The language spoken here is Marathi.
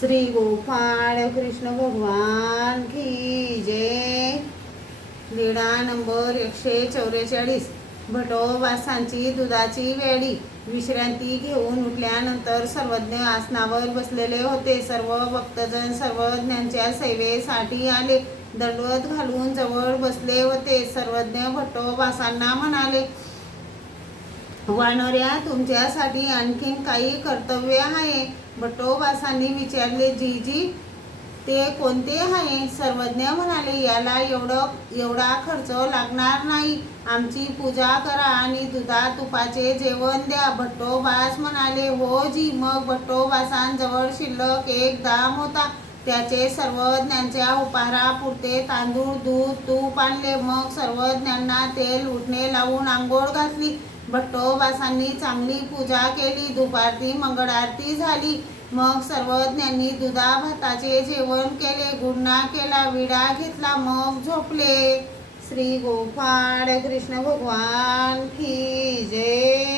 श्री गोपाळ कृष्ण भगवान की जय। लीळा नंबर 144। भटोबासांची दुधाची वेळी। विश्रांती घेऊन उठल्यानंतर सर्वज्ञ आसनावर बसलेले होते. सर्व भक्तजन सर्वज्ञांच्या सेवेसाठी आले. दंडवत घालून जवळ बसले होते. सर्वज्ञ भटोबासांना म्हणाले, वानऱ्या, तुमच्यासाठी आणखीन काही कर्तव्य आहे? भटोबासांनी विचारले, जी ते कोणते आहे? सर्वज्ञ म्हणाले, याला एवढा खर्च लागणार नाही. आमची पूजा करा आणि दुधा तुपाचे जेवण द्या. भटोबास म्हणाले, हो जी. मग भटोबासांजवळ शिल्लक एक दाम होता. त्याचे सर्वज्ञांच्या उपाहारापुरते तांदूळ, दूध, तूप आणले. मग सर्वज्ञांना तेल उठणे लावून आंघोळ घातली. भट्टोबासांनी चांगली पूजा केली. दुपारती मंगळारती झाली. मग सर्वज्ञांनी दुधा भाताचे जेवण केले. गुडणा केला, विडा घेतला, मग झोपले. श्री गोपाळ कृष्ण भगवान की जय।